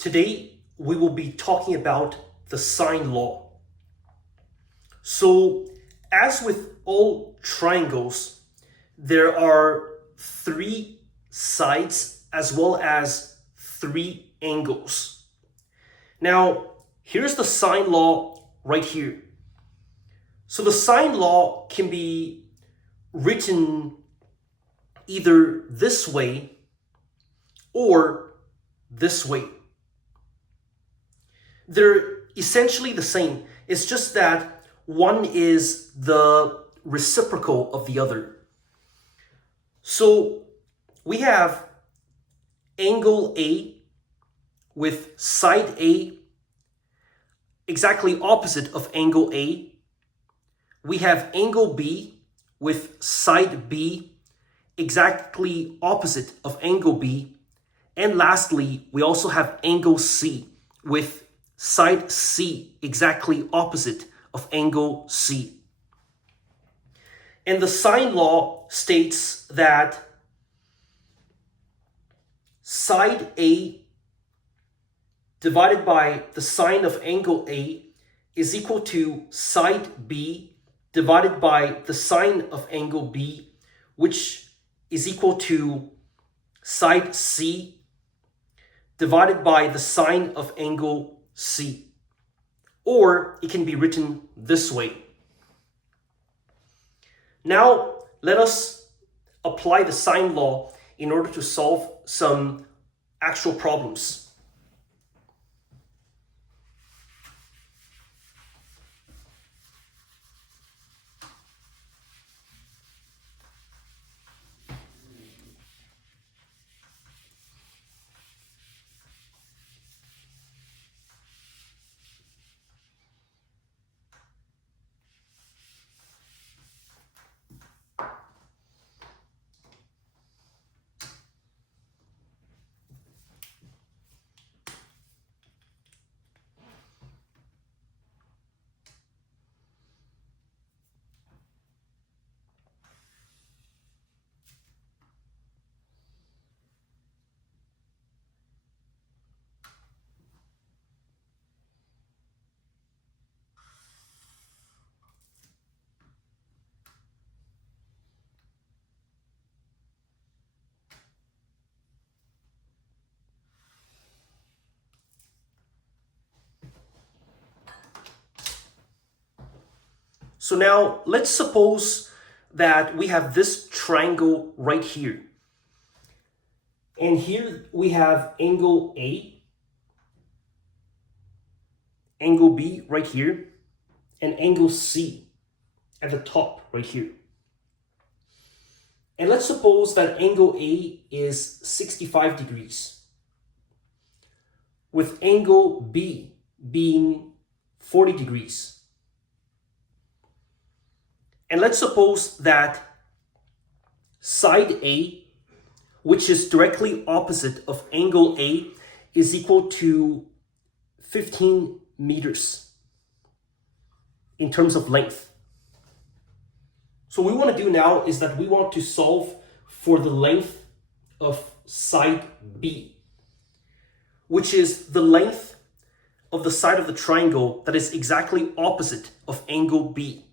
Today, we will be talking about the sine law. So, as with all triangles, there are three sides as well as three angles. Now, here's the sine law right here. So the sine law can be written either this way or this way. They're essentially the same. It's just that one is the reciprocal of the other. So we have angle A with side A exactly opposite of angle A. We have angle B with side B exactly opposite of angle B. And lastly, we also have angle C with side C exactly opposite of angle C. And the sine law states that side A divided by the sine of angle A is equal to side B divided by the sine of angle B, which is equal to side C divided by the sine of angle C. Or it can be written this way. Now, let us apply the sine law in order to solve some actual problems. So now let's suppose that we have this triangle right here. And here we have angle A, angle B right here, and angle C at the top right here. And let's suppose that angle A is 65 degrees, with angle B being 40 degrees. And let's suppose that side A, which is directly opposite of angle A, is equal to 15 meters in terms of length. So what we want to do now is that we want to solve for the length of side B, which is the length of the side of the triangle that is exactly opposite of angle B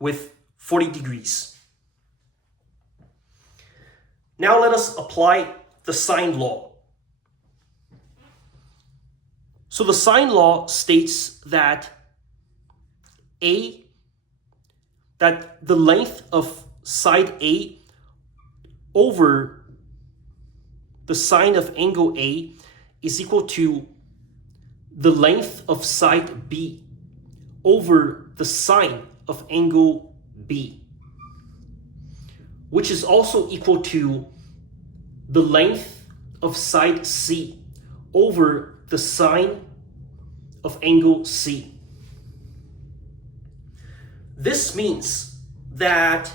with 40 degrees. Now let us apply the sine law. So the sine law states that the length of side A over the sine of angle A is equal to the length of side B over the sine of angle B, which is also equal to the length of side C over the sine of angle C. This means that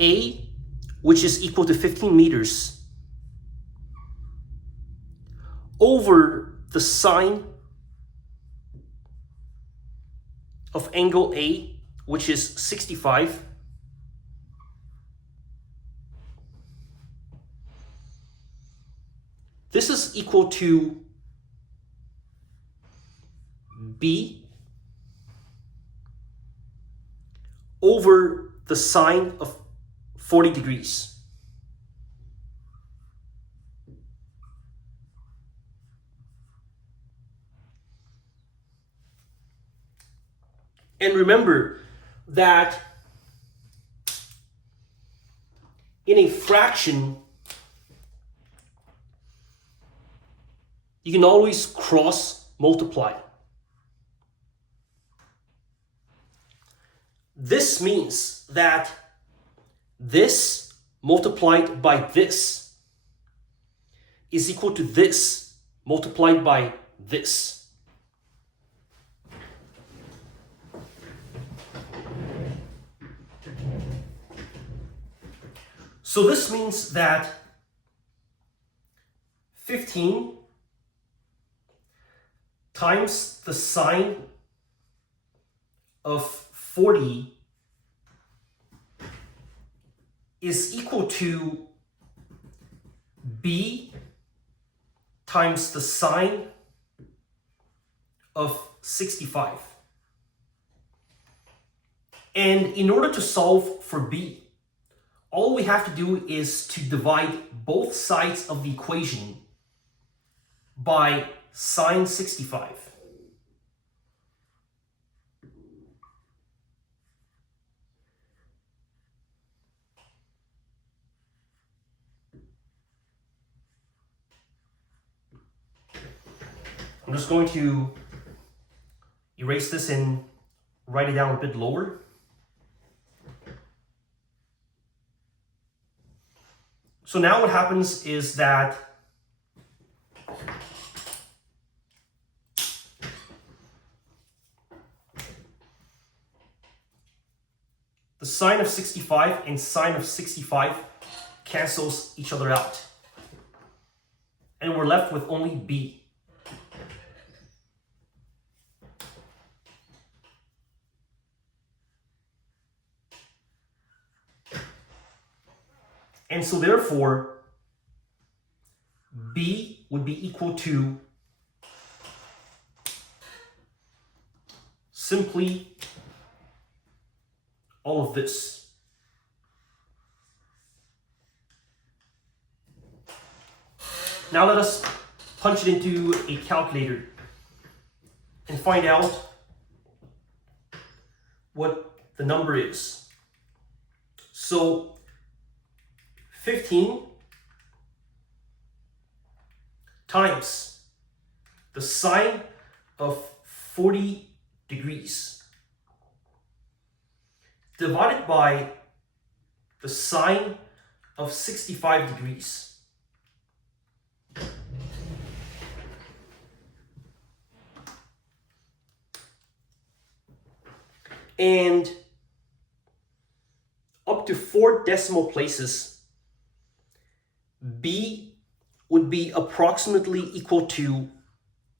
A, which is equal to 15 meters, over the sine of angle A, which is 65, this is equal to b over the sine of 40 degrees. And remember that in a fraction, you can always cross multiply. This means that this multiplied by this is equal to this multiplied by this. So this means that 15 times the sine of 40 is equal to b times the sine of 65. And in order to solve for b, all we have to do is to divide both sides of the equation by sine 65. I'm just going to erase this and write it down a bit lower. So now what happens is that the sine of 65 and sine of 65 cancels each other out. And we're left with only b. And so therefore, b would be equal to simply all of this. Now let us punch it into a calculator and find out what the number is. So 15 times the sine of 40 degrees divided by the sine of 65 degrees. And up to 4 decimal places, b would be approximately equal to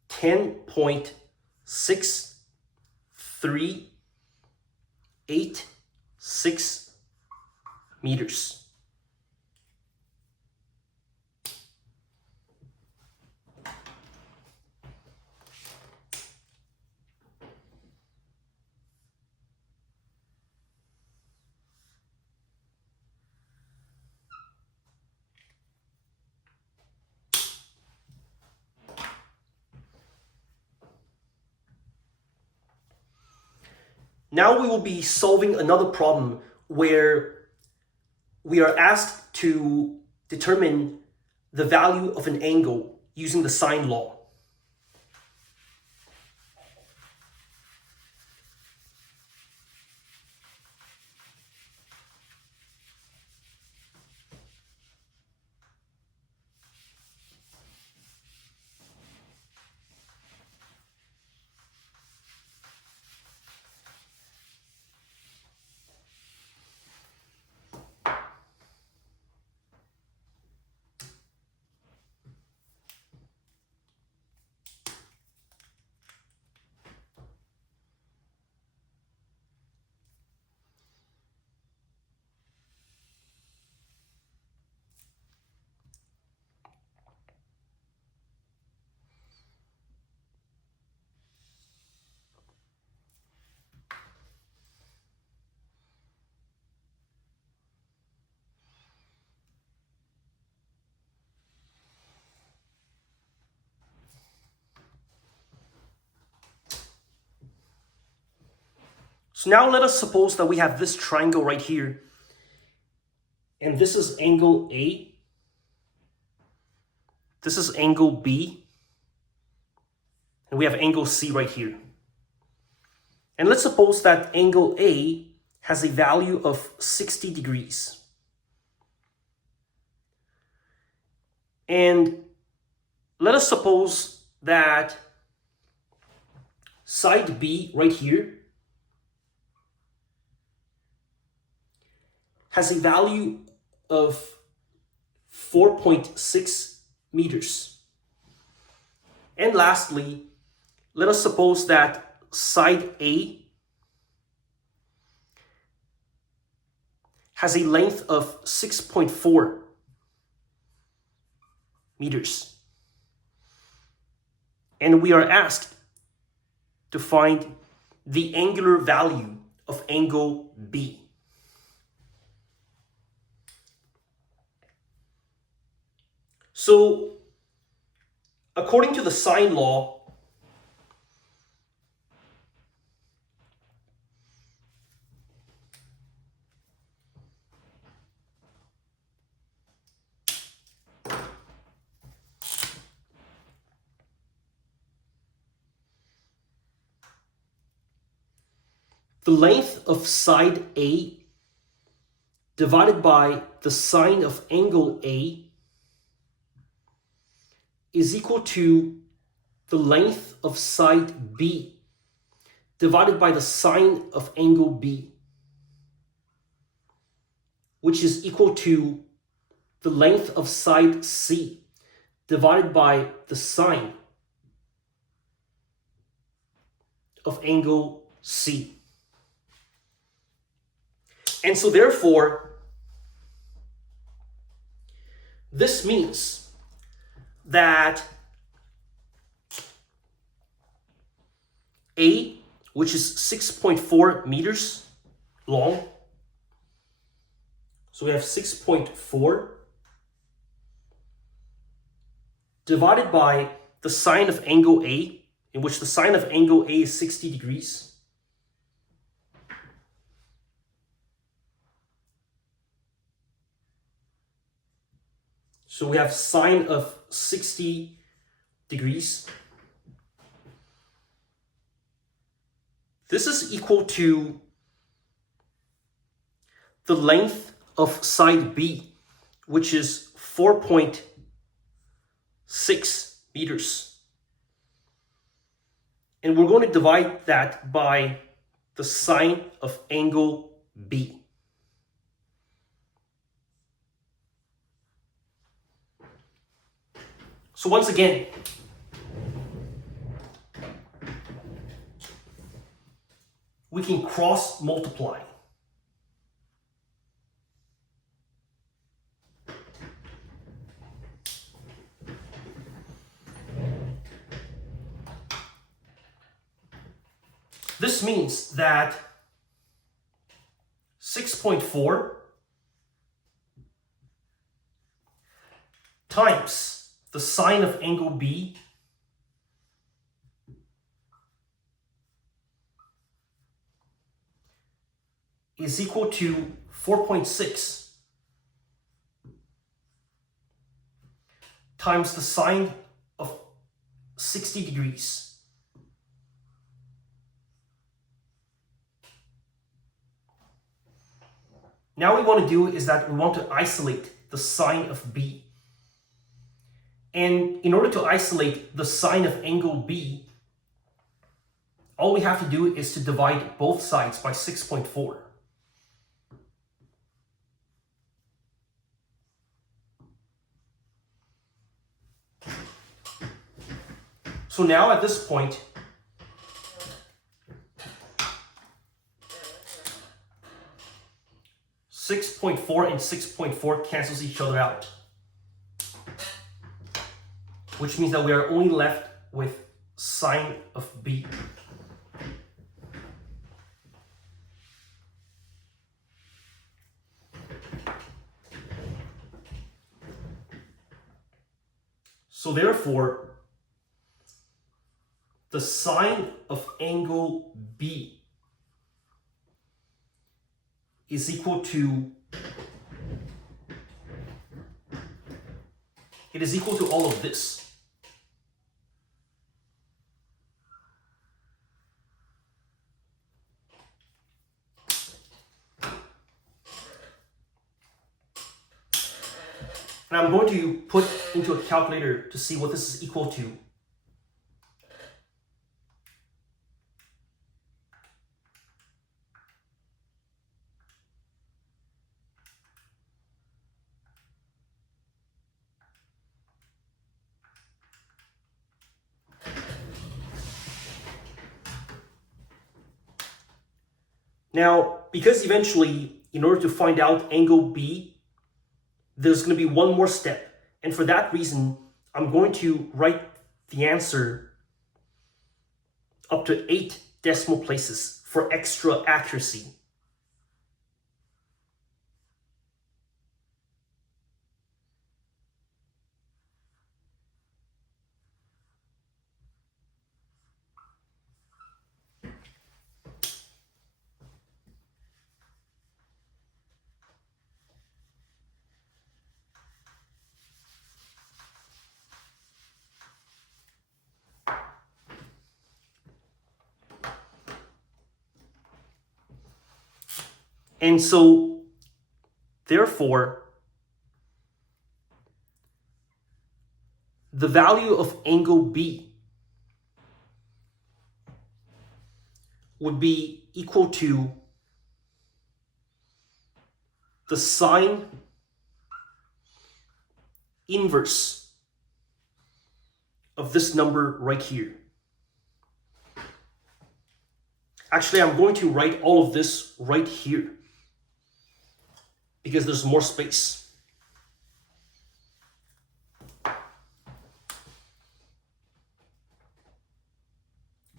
10.6386 meters. Now we will be solving another problem where we are asked to determine the value of an angle using the sine law. So now let us suppose that we have this triangle right here, and this is angle A, this is angle B, and we have angle C right here. And let's suppose that angle A has a value of 60 degrees. And let us suppose that side B right here has a value of 4.6 meters. And lastly, let us suppose that side A has a length of 6.4 meters. And we are asked to find the angular value of angle B. So, according to the sine law, the length of side A divided by the sine of angle A is equal to the length of side B divided by the sine of angle B, which is equal to the length of side C divided by the sine of angle C. And so therefore, this means that A, which is 6.4 meters long, so we have 6.4 divided by the sine of angle A, in which the sine of angle A is 60 degrees. So we have sine of 60 degrees. This is equal to the length of side B, which is 4.6 meters. And we're going to divide that by the sine of angle B. So once again, we can cross multiply. This means that 6.4 times the sine of angle B is equal to 4.6 times the sine of 60 degrees. Now what we want to do is that we want to isolate the sine of B. And in order to isolate the sine of angle B, all we have to do is to divide both sides by 6.4. So now at this point, (6.4) and 6.4 cancels each other out, which means that we are only left with sine of B. So therefore, the sine of angle B is equal to, it is equal to all of this. And I'm going to put into a calculator to see what this is equal to. Now, because eventually, in order to find out angle B, there's going to be one more step. And for that reason, I'm going to write the answer up to 8 decimal places for extra accuracy. And so, therefore, the value of angle B would be equal to the sine inverse of this number right here. Actually, I'm going to write all of this right here because there's more space.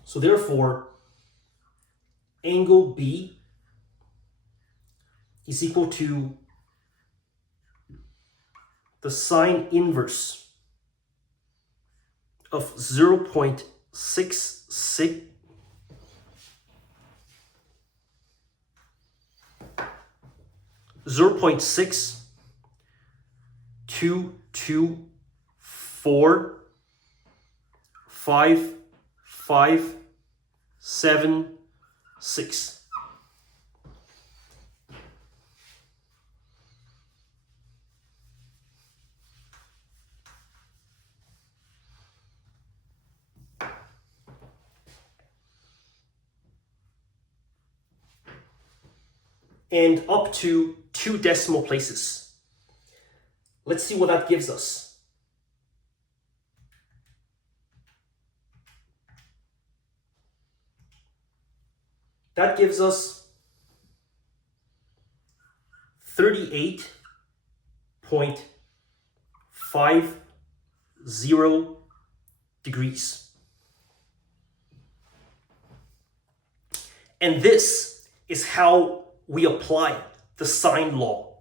So therefore, angle B is equal to the sine inverse of 0.66 0.62245576. And up to 2 decimal places. Let's see what that gives us. That gives us 38.50 degrees. And this is how we apply the sine law.